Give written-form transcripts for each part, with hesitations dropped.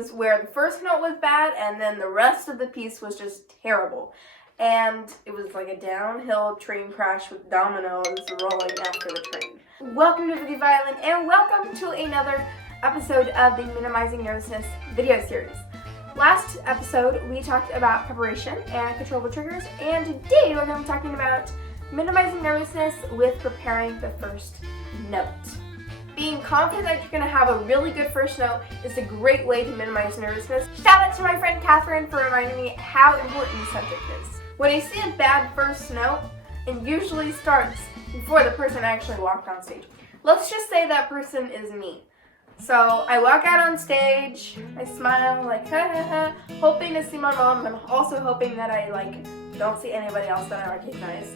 was where the first note was bad and then the rest of the piece was just terrible. And it was like a downhill train crash with dominoes rolling after the train. Welcome to Vividly Violin and welcome to another episode of the Minimizing Nervousness video series. Last episode we talked about preparation and controllable triggers, and today we're going to be talking about minimizing nervousness with preparing the first note. Being confident that you're going to have a really good first note is a great way to minimize nervousness. Shout out to my friend Catherine for reminding me how important the subject is. When you see a bad first note, it usually starts before the person actually walked on stage. Let's just say that person is me. So I walk out on stage, I smile like ha ha ha, hoping to see my mom, but also hoping that I don't see anybody else that I recognize.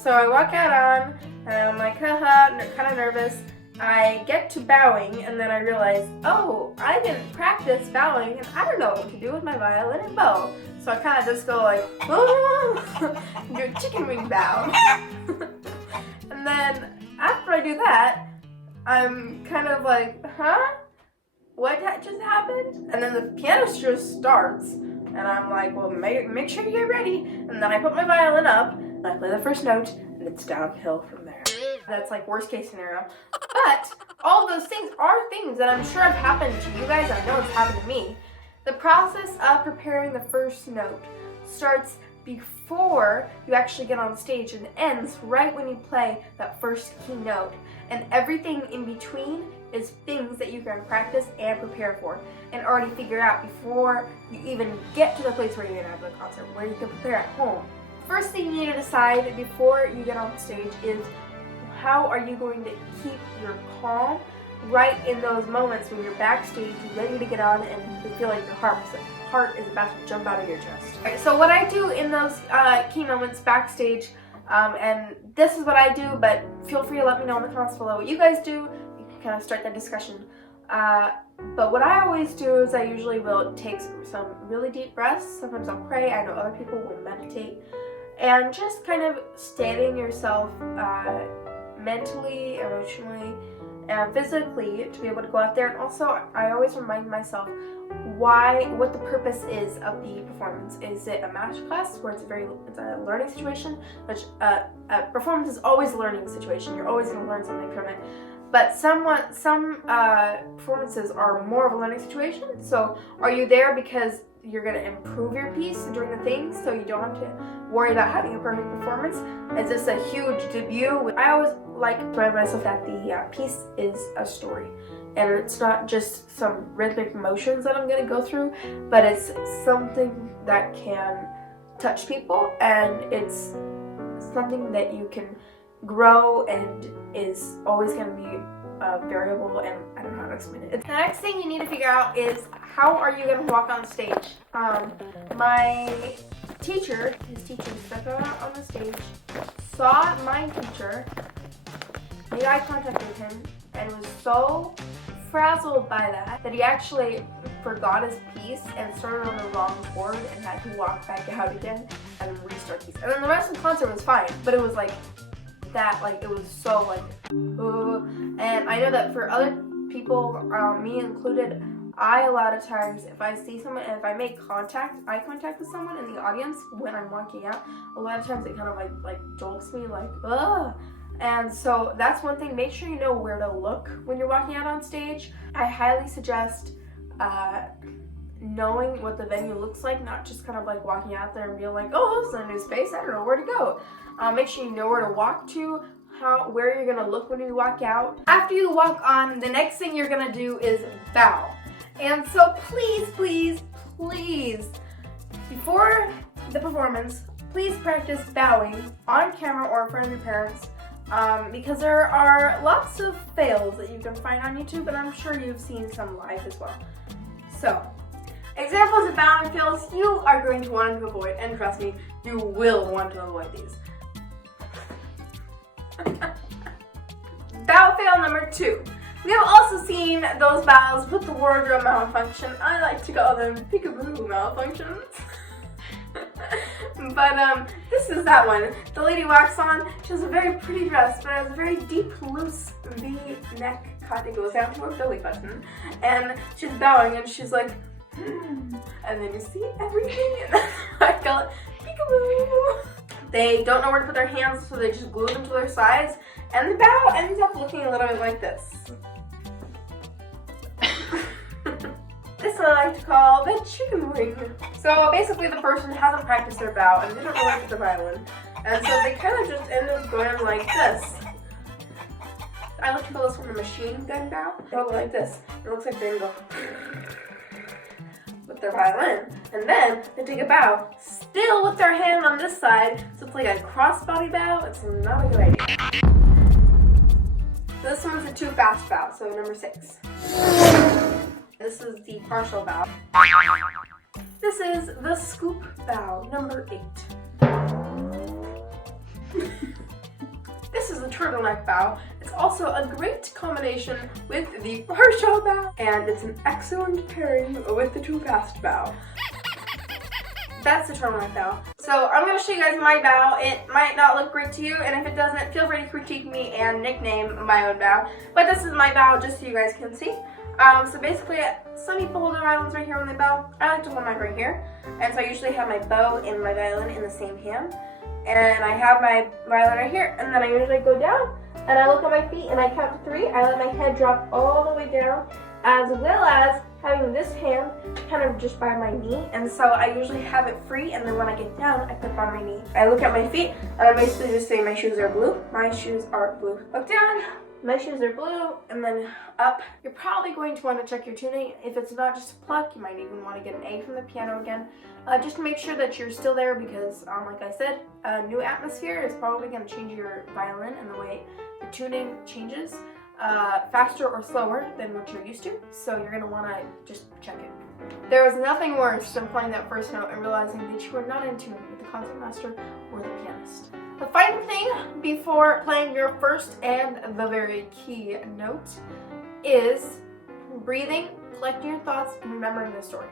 So I walk out on, and I'm like haha, kind of nervous. I get to bowing, and then I realize, oh, I didn't practice bowing, and I don't know what to do with my violin and bow. So I kind of just go like, oh, do a chicken wing bow. And then after I do that, I'm kind of like, huh? What just happened? And then the piano just starts, and I'm like, well, make sure you get ready. And then I put my violin up, and I play the first note, and it's downhill from there. That's like worst case scenario. But all those things are things that I'm sure have happened to you guys. I know it's happened to me. The process of preparing the first note starts before you actually get on stage and ends right when you play that first key note. And everything in between is things that you can practice and prepare for and already figure out before you even get to the place where you're going to have the concert, where you can prepare at home. First thing you need to decide before you get on stage is how are you going to keep your calm right in those moments when you're backstage, ready to get on, and you feel like your heart is about to jump out of your chest. Okay, so what I do in those key moments backstage, and this is what I do, but feel free to let me know in the comments below what you guys do. You can kind of start that discussion. But what I always do is I usually will take some really deep breaths. Sometimes I'll pray. I know other people will meditate. And just kind of steadying yourself mentally, emotionally, and physically to be able to go out there. And also, I always remind myself what the purpose is of the performance. Is it a master class where it's a learning situation? Which a performance is always a learning situation. You're always going to learn something from it. But some performances are more of a learning situation. So are you there because you're going to improve your piece during the thing so you don't have to worry about having a perfect performance? Is this a huge debut? I always like to remind myself that the piece is a story. And it's not just some rhythmic motions that I'm going to go through, but it's something that can touch people, and it's something that you can grow and is always going to be variable, and I don't know how to explain it. The next thing you need to figure out is how are you going to walk on stage. My teacher, his teacher stepped out on the stage, saw my teacher, made eye contact with him, and was so frazzled by that he actually forgot his piece and started on the wrong chord and had to walk back out again and restart the piece. And then the rest of the concert was fine, but it was like that, like it was so like, and I know that for other people, me included, I a lot of times, if I see someone and if I make eye contact with someone in the audience when I'm walking out, a lot of times it kind of like jolts me, like ugh. And so that's one thing. Make sure you know where to look when you're walking out on stage. I highly suggest knowing what the venue looks like, not just kind of like walking out there and being like, oh, this is a new space, I don't know where to go. Make sure you know where to walk to, where you're gonna look when you walk out. After you walk on, the next thing you're gonna do is bow. And so please, before the performance, please practice bowing on camera or in front of your parents. Because there are lots of fails that you can find on YouTube, and I'm sure you've seen some live as well. So, examples of bowing fails you are going to want to avoid, and trust me, you will want to avoid these. Bow fail number 2. We have also seen those bows with the wardrobe malfunction. I like to call them peekaboo malfunctions. But this is that one. The lady walks on. She has a very pretty dress, but it has a very deep, loose V-neck cut that goes down to her belly button. And she's bowing, and she's like, and then you see everything. I call it peekaboo. They don't know where to put their hands, so they just glue them to their sides, and the bow ends up looking a little bit like this. This I like to call the chicken wing. So basically the person hasn't practiced their bow and didn't really the violin, and so they kind of just end up going like this. I like to call this one the machine gun bow. They'll go like this. It looks like they're going with their violin, and then they take a bow, still with their hand on this side, so it's like a crossbody bow. It's not a good idea. So this one's a too fast bow, so number 6. This is the partial bow. This is the scoop bow, number 8. This is the turtleneck bow. It's also a great combination with the partial bow, and it's an excellent pairing with the too fast bow. That's the turtleneck bow. So I'm going to show you guys my bow. It might not look great to you, and if it doesn't, feel free to critique me and nickname my own bow. But this is my bow just so you guys can see. So basically, some people hold their violins right here when they bow. I like to hold mine right here. And so I usually have my bow and my violin in the same hand. And I have my violin right here, and then I usually go down, and I look at my feet, and I count to 3. I let my head drop all the way down, as well as having this hand kind of just by my knee. And so I usually have it free, and then when I get down, I put it on my knee. I look at my feet, and I basically just say my shoes are blue. My shoes are blue. Look down. My shoes are blue, and then up. You're probably going to want to check your tuning. If it's not just a pluck, you might even want to get an A from the piano again. Just to make sure that you're still there, because like I said, a new atmosphere is probably going to change your violin and the way the tuning changes faster or slower than what you're used to. So you're going to want to just check it. There is nothing worse than playing that first note and realizing that you are not in tune with the concertmaster or the pianist. The final thing before playing your first and the very key note is breathing, collecting your thoughts, and remembering the story.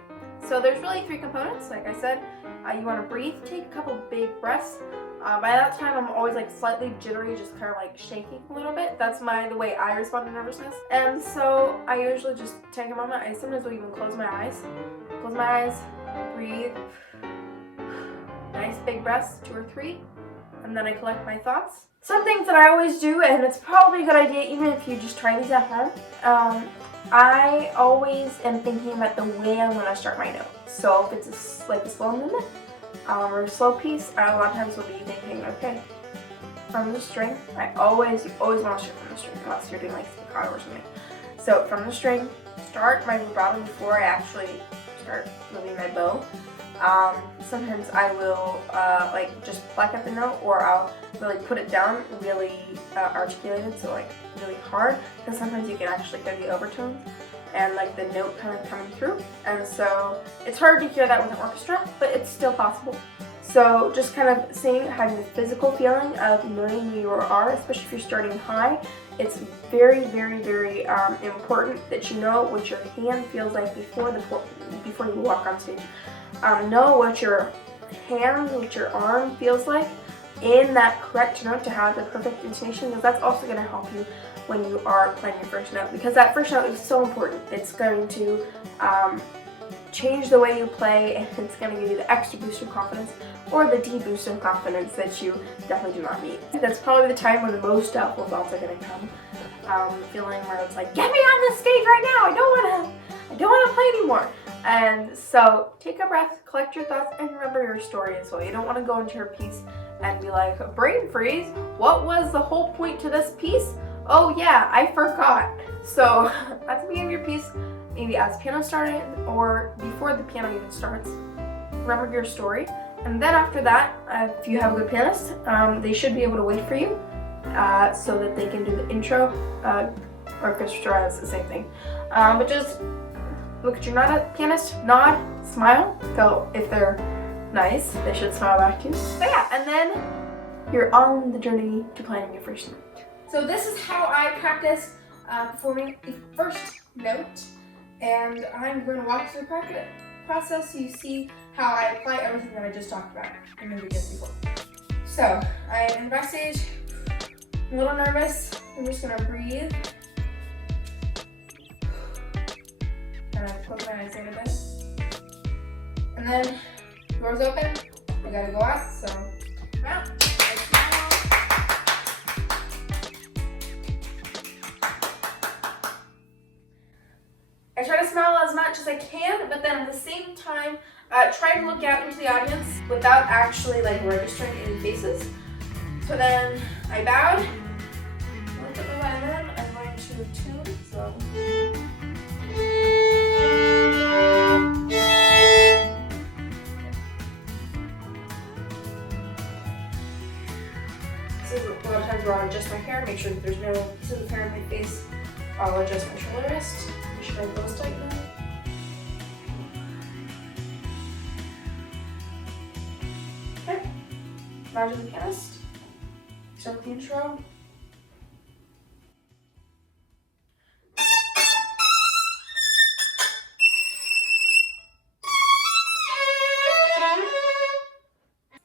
So there's really 3 components. Like I said, you want to breathe, take a couple big breaths. By that time, I'm always like slightly jittery, just kind of like shaking a little bit. That's the way I respond to nervousness. And so I usually just take a moment. I sometimes will even close my eyes. Close my eyes, breathe. Nice big breaths, 2 or 3. And then I collect my thoughts. Some things that I always do, and it's probably a good idea even if you just try these at home, I always am thinking about the way I'm going to start my note. So if it's like a slow movement or a slow piece, I a lot of times will be thinking, okay, from the string, you always want to start from the string unless you're doing like staccato or something. So from the string, start my vibrato before I actually start moving my bow. Sometimes I will like just pluck at the note, or I'll really put it down really articulated, so like really hard, because sometimes you can actually hear the overtones and like the note kind of coming through, and so it's hard to hear that with an orchestra, but it's still possible. So just kind of having the physical feeling of knowing who you are, especially if you're starting high. It's very, very, very important that you know what your hand feels like before you walk on stage. Know what your hand, what your arm feels like in that correct note to have the perfect intonation, because that's also going to help you when you are playing your first note, because that first note is so important. It's going to change the way you play, and it's going to give you the extra boost of confidence or the de-boost of confidence that you definitely do not need. That's probably the time where the most doubtful thoughts are going to come. Feeling where it's like, get me on this stage right now, I don't want to play anymore. And so take a breath, collect your thoughts, and remember your story as well. You don't want to go into your piece and be like, brain freeze, what was the whole point to this piece? Oh yeah, I forgot. So at the beginning of your piece, maybe as piano started or before the piano even starts, remember your story. And then after that, if you have a good pianist, they should be able to wait for you so that they can do the intro. Orchestra is the same thing. But just look at your pianist, nod, smile. So if they're nice, they should smile back to you. But yeah, and then you're on the journey to playing your first note. So this is how I practice performing the first note. And I'm going to walk through the process so you see how I apply everything that I just talked about in the videos before. So, I'm in the backstage, I'm a little nervous. I'm just gonna breathe. Kind of close my eyes a little bit. And then, doors open, we gotta go out, so I'm out. I try to smile as much as I can, but then at the same time, try to look out into the audience without actually like registering any faces. So then I bowed, looked at my violin, I'm going to tune, so. So a lot of times where I'll adjust my hair, make sure that there's no pieces of hair in my face. I'll adjust my shoulder rest. Should I close tight now? Okay. Imagine the pianist. Start with the intro.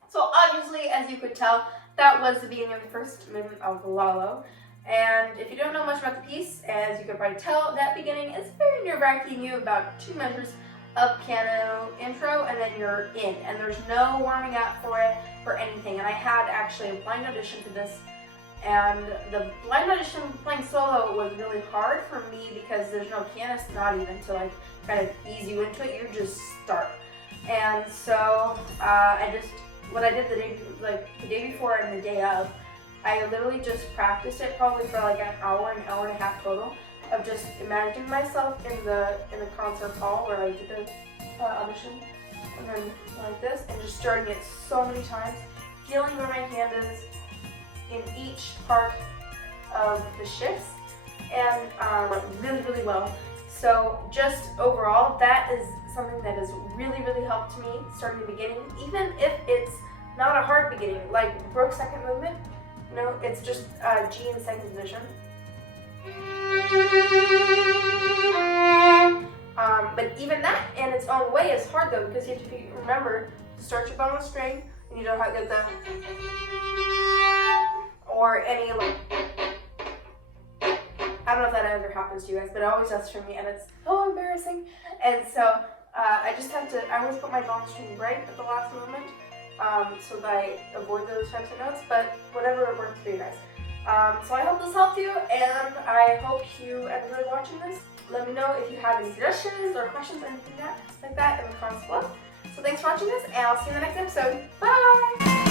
So obviously, as you could tell, that was the beginning of the first movement of Lalo. And if you don't know much about the piece, as you could probably tell, that beginning is very nerve-wracking. You have about 2 measures of piano intro, and then you're in. And there's no warming up for it, for anything. And I had actually a blind audition to this, and the blind audition playing solo was really hard for me because there's no pianist, not even to like kind of ease you into it. You just start. And so what I did the day before and the day of, I literally just practiced it probably for like an hour and a half total of just imagining myself in the concert hall where I did the audition, and then like this, and just starting it so many times, feeling where my hand is in each part of the shifts, and really well. So just overall, that is something that has really helped me starting the beginning, even if it's not a hard beginning, like Brooke's second movement. You know, it's just G in second position. But even that in its own way is hard though, because you have to remember to start your bow on the string, and you know how to get the, or any like, I don't know if that ever happens to you guys, but it always does for me, and it's so embarrassing. And so I always put my bow on the string right at the last moment. So that I avoid those types of notes, but whatever works for you guys. So I hope this helped you, and I hope you enjoyed watching this. Let me know if you have any suggestions or questions or anything like that in the comments below. So thanks for watching this, and I'll see you in the next episode. Bye!